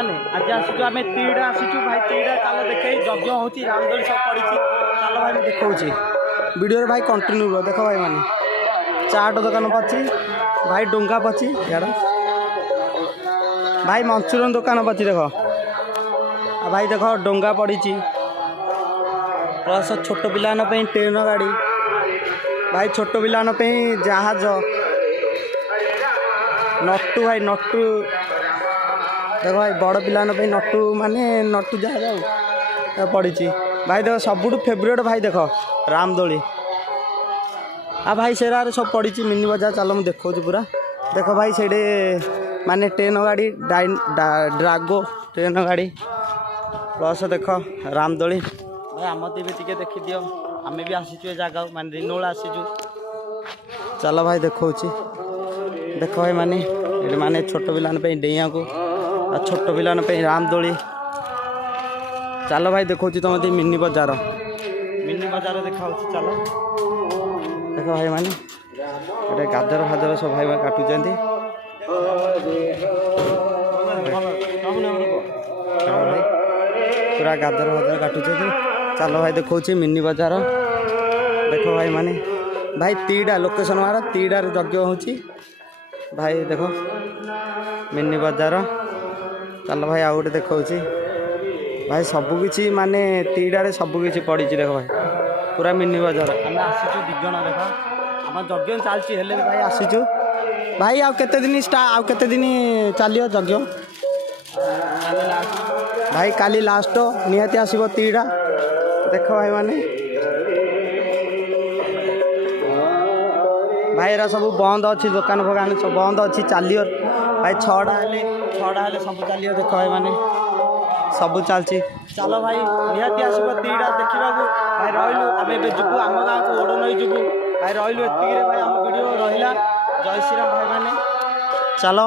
मैंने आज आसीचु आम तीड़ा आसीचु भाई तीड़ा चलो देखे यज्ञ होची रामदोली सब पड़ी चलो भाई देखा वीडियो भाई कंटिन्यू देख भाई मैंने चाट दुकान पची भाई डोंगा पची यार भाई मंचूरियन दुकान पची देख भाई देख डोंगा पड़ी प्लस छोट पिलान ट्रेन गाड़ी भाई छोट पिलान जहाज नटू भाई नटू देख भाई बड़ पिलान नटू माने नटू जहाज पड़ी भाई देख सबुठ फेवरेट भाई देख रामदोली भाई सेरा सब पड़ी मिनी बजार चलो मुझे देखा पूरा देख भाई से माने ट्रेन गाड़ी ड्रागो ट्रेन गाड़ी प्लस देख रामदोली भाई आम भी टे देखी दियो आम भी आसीचु जगह माने रिनोल आसीचु चलो भाई देखा देख भाई माने छोट पिलान डेइया को छोट पिलान रामदोली चलो भाई देखा तुम मिनी बजार देखा चलो देख भाई माने गाजर फाजर सब भाई काटुंट पूरा गाजर फाजर काटुंट चलो भाई देखा मिनी बजार देख भाई माने भाई तीड़ा लोकेशन मार तीड़ा यज्ञ होची भाई देख मिनी बजार चलो भाई आउ गोटे देखा भाई सबकि माने तीड़ा सबकि पड़ी देख भाई पूरा मिनी बजार आम आसीचु दिजन देख आम यज्ञ चलती हेले भाई आसीचु भाई आउ केते दिन चलियो यज्ञ भाई काली लास्ट निहाती आसब तीड़ा देख भाई माने भाई एरा सब बंद अच्छी दुकान फुकान सब बंद अच्छी चलियो भाई छड़ा हेले सब चलियो देख भाई माने सब चलती चलो भाई निहाती आसब तीड़ा देखा भाई रही आम जीवु आम गाँव को ओड़ नई जीवु भाई रही एति भाई आम वीडियो रहा जय श्रीराम भाई माने चलो।